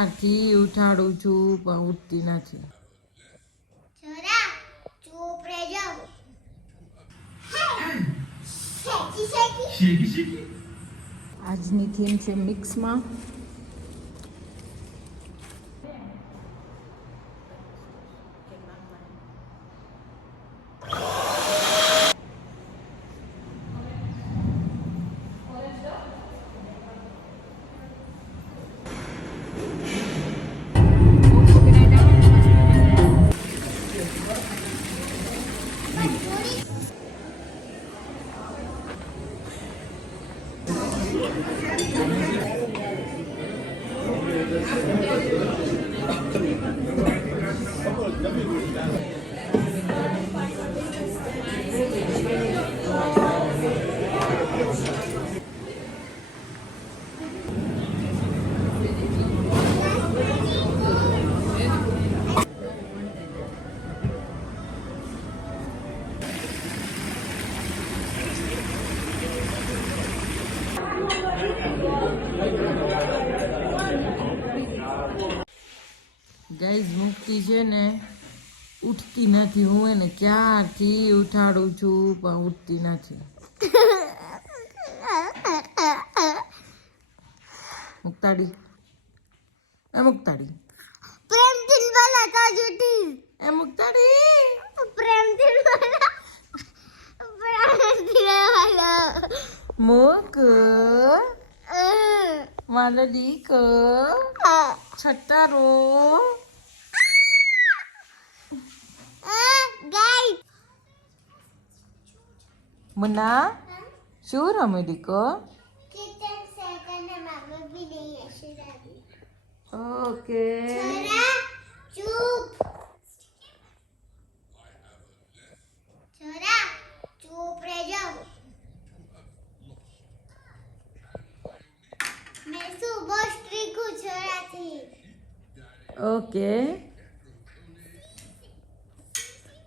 ક્યારથી ઉઠાડું છું પણ ઉઠતી નથી. છોરા ચૂપ રહેજો. આજની થીમ છે મિક્સમાં. ગાઈઝ મુક્તિ છે ને ઉઠતી નથી. હું એને ક્યારથી ઉઠાડું છું પણ ઉઠતી નથી. મુક્તાડી એ મુક્તાડી પ્રેમથી બોલા તો જૂઠી. એ મુક્તાડી પ્રેમથી બોલા. પ્રેમથી બોલા. મુક મારો દીકો છટારો ગાઈસ મુન્ના શું રમે દીકો? કિચન સેકન્ડ માં બેબી નહીં હશે દાદી. ઓકે છોરા ચૂપ. છોરા ચૂપ રહેજો. મેં શું બહુ સ્ટ્રીક હું છોરાથી. ઓકે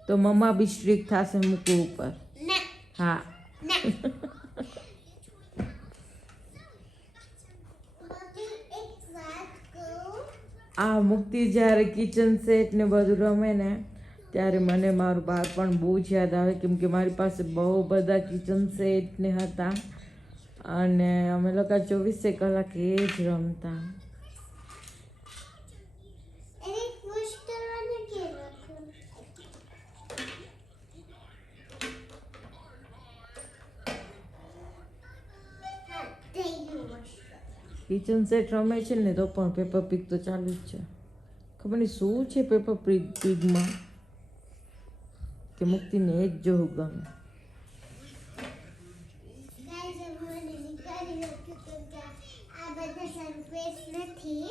તો મમ્મા બી સ્ટ્રીક થશે મૂકવું ઉપર. ના હા ના. મમ્મી એક વાત કહું. આ મુક્તિ જ્યારે કિચન સેટ ને બધું રમે ને ત્યારે મને મારું બાળપણ બહુ જ યાદ આવે, કેમ કે મારી પાસે બહુ બધા કિચન સેટ ને હતા અને અમે લોકો 24 કલાક એ જ રમતા. એને ખુશ કરવાનું કે રાખું. હા, થઈ ગયું બસ. કિચન સેટ રમે છે ને તો પણ પેપર પીગ તો ચાલુ જ છે. ખબર નહીં શું છે પેપર પીગમાં કે મુક્તિને એ જ જોવું ગમે. ગાઈસ મને નીકાળી નાખ્યું કેમ કે આ બધા સારું પેસ્ટ નથી.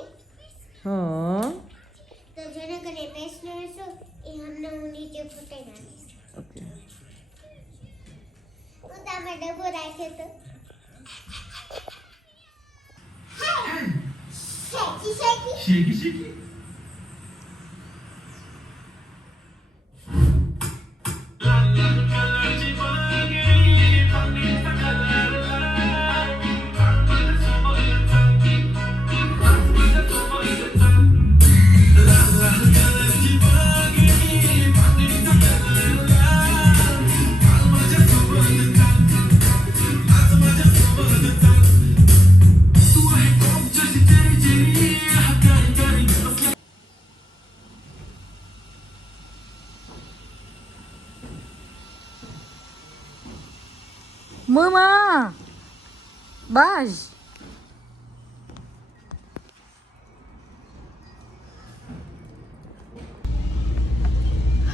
હા તો જેને કરીને પેસ્ટ ન હશો એ હમને હું નીચે ફૂટાઈ નાખીશ. ઓકે હું તમે ડબ્બો રાખ્યો તો શેકી. મમ્મા બસ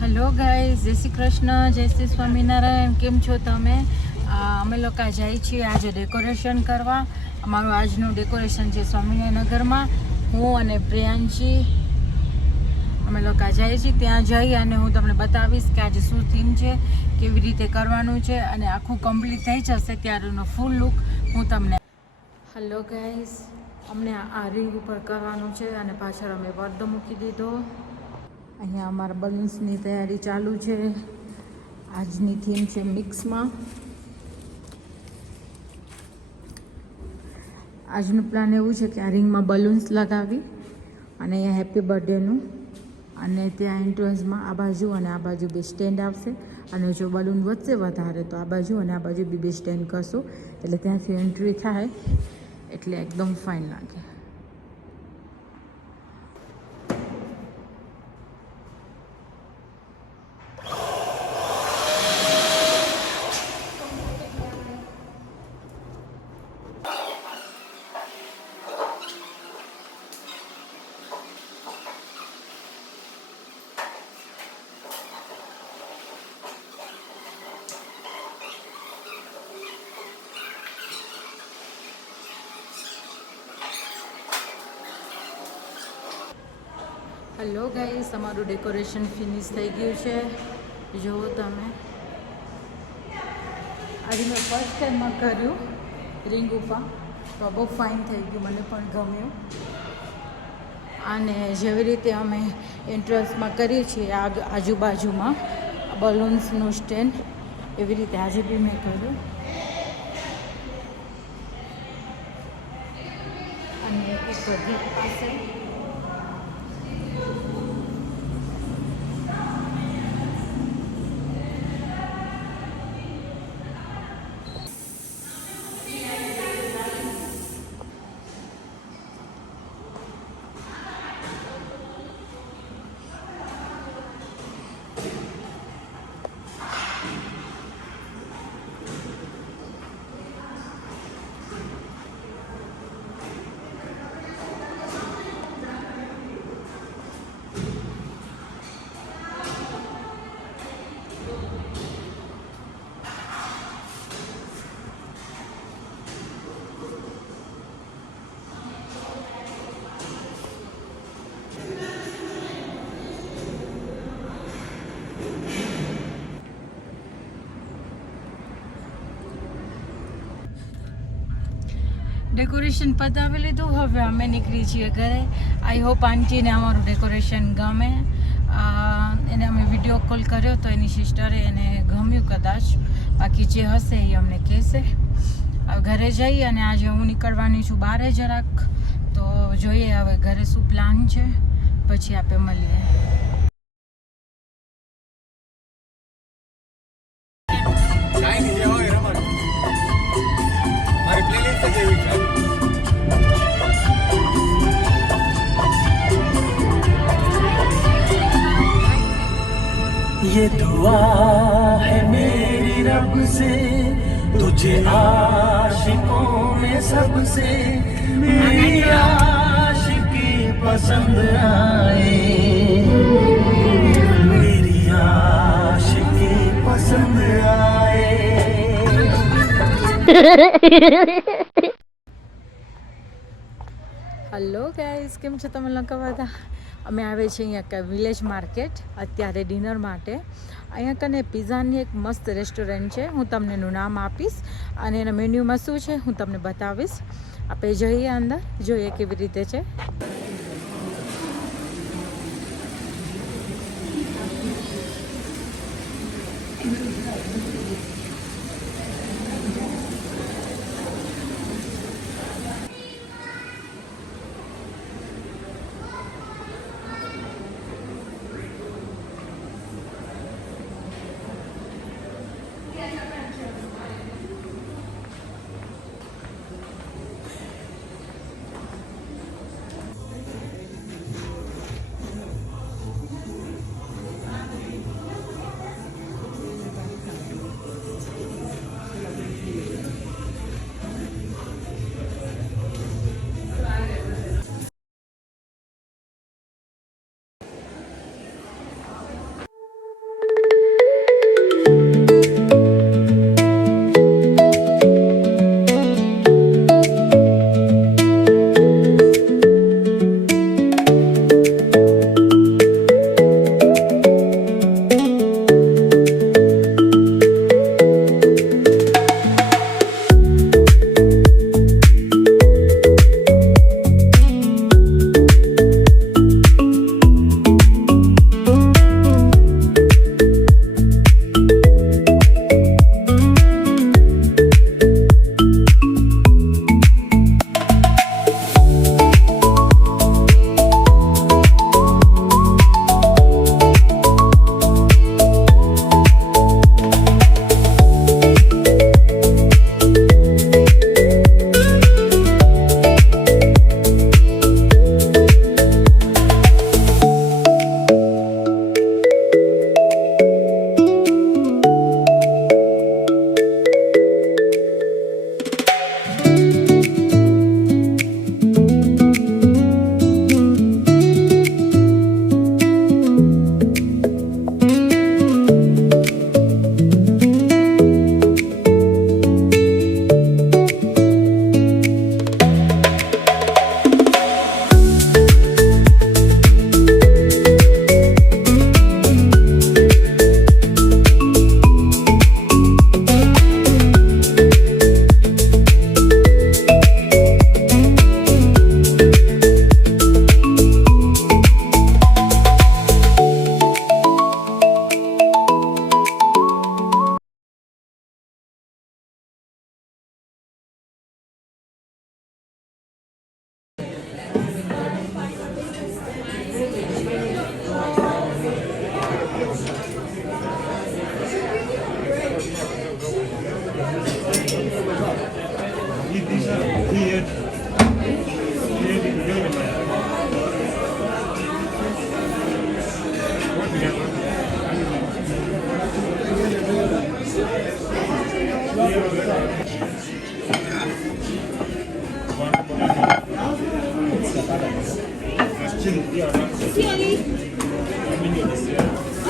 હેલો ગાઈઝ, જય શ્રી કૃષ્ણ, જય શ્રી સ્વામિનારાયણ. કેમ છો તમે? અમે લોકો જાય છીએ આજે ડેકોરેશન કરવા. અમારું આજનું ડેકોરેશન છે સ્વામિનારાયણ નગરમાં. હું અને પ્રિયાંશી અમે લોકો જાય છીએ. ત્યાં જઈ અને હું તમને બતાવીશ કે આજે શું થીમ છે, કેવી રીતે કરવાનું છે, અને આખું કમ્પ્લીટ થઈ જશે ત્યારનો ફૂલ લુક હું તમને. હેલો ગાઈઝ, અમને આ રિંગ ઉપર કરવાનું છે અને પાછળ અમે પડદો મૂકી દીધો. અહીંયા અમારા બલૂન્સની તૈયારી ચાલુ છે. આજની થીમ છે મિક્સમાં. આજનું પ્લાન એવું છે કે આ રિંગમાં બલૂન્સ લગાવી અને અહીંયા હેપી બર્થડેનું, અને ત્યાં એન્ટ્રન્સમાં આ બાજુ અને આ બાજુ બે સ્ટેન્ડ આવશે, અને જો બલૂન વધશે વધારે તો આ બાજુ અને આ બાજુ બે સ્ટેન્ડ કરશું, એટલે ત્યાંથી એન્ટ્રી થાય એટલે એકદમ ફાઇન લાગે. હેલો ગાઈસ, અમારું ડેકોરેશન ફિનિશ થઈ ગયું છે. જુઓ તમે, આજે મેં ફર્સ્ટ ટાઈમમાં કર્યું રિંગ ઉપર, તો બહુ ફાઇન થઈ ગયું, મને પણ ગમ્યું. અને જેવી રીતે અમે એન્ટ્રન્સમાં કરીએ છીએ આજુબાજુમાં બલૂન્સનું સ્ટેન્ડ, એવી રીતે આજે બી મેં કર્યું. અને એક ગેટ પાસે ડેકોરેશન પતાવી લીધું. હવે અમે નીકળી છીએ ઘરે. આઈ હોપ આંટીને અમારું ડેકોરેશન ગમે. એને અમે વિડીયો કોલ કર્યો તો એની સિસ્ટરે એને ગમ્યું કદાચ, બાકી જે હશે એ અમને કહેશે. ઘરે જઈએ અને આજે હું નીકળવાની છું બહાર જરાક, તો જોઈએ હવે ઘરે શું પ્લાન છે, પછી આપણે મળીએ. ये दुआ है मेरी रब से, तुझे आशिकों में सबसे मेरी आशिकी पसंद आए, मेरी आशिकी पसंद आए. હલો ગાઈઝ, કેમ છો તમે લોકો બધા? અમે આવે છે અહીંયા વિલેજ માર્કેટ અત્યારે ડિનર માટે. અહીંયા કને પિઝાની એક મસ્ત રેસ્ટોરન્ટ છે, હું તમને એનું નામ આપીશ અને એના મેન્યુમાં શું છે હું તમને બતાવીશ. આપણે જઈએ અંદર, જોઈએ કેવી રીતે છે.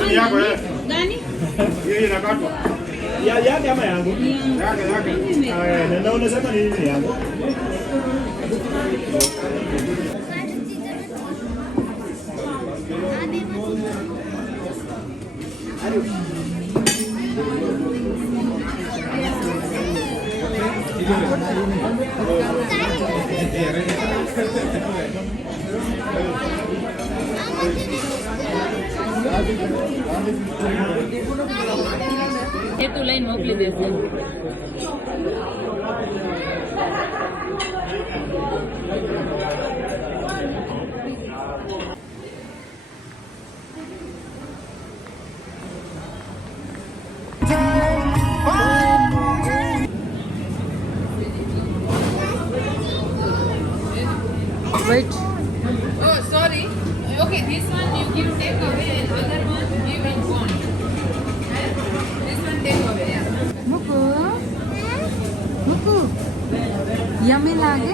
ni yako eh. Gani? Hiyo inakatwa. Ya yake ama yangu? Yake. Nenda unasema ni nini yangu? એ તું લઈને મોકલી દેશે. Wait. Oh, sorry. Okay, this one you give take away and other one give in bond. This one take away. Yeah. Muku. Muku. Yummy lage?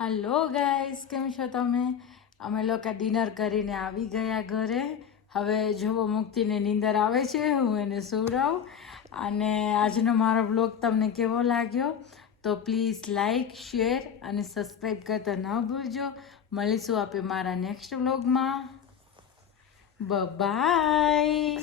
Hello guys, કેમ છો તમે? અમે લોકો dinner કરીને આવી ગયા ઘરે. હવે જોવો મુક્તિને નીંદર આવે છે, હું એને સુવડાવું. અને આજનો મારો બ્લોગ તમને કેવો લાગ્યો તો પ્લીઝ લાઈક, શેર અને સબસ્ક્રાઈબ કરતા ન ભૂલજો. મળીશું આપણે મારા નેક્સ્ટ બ્લોગમાં. બાય.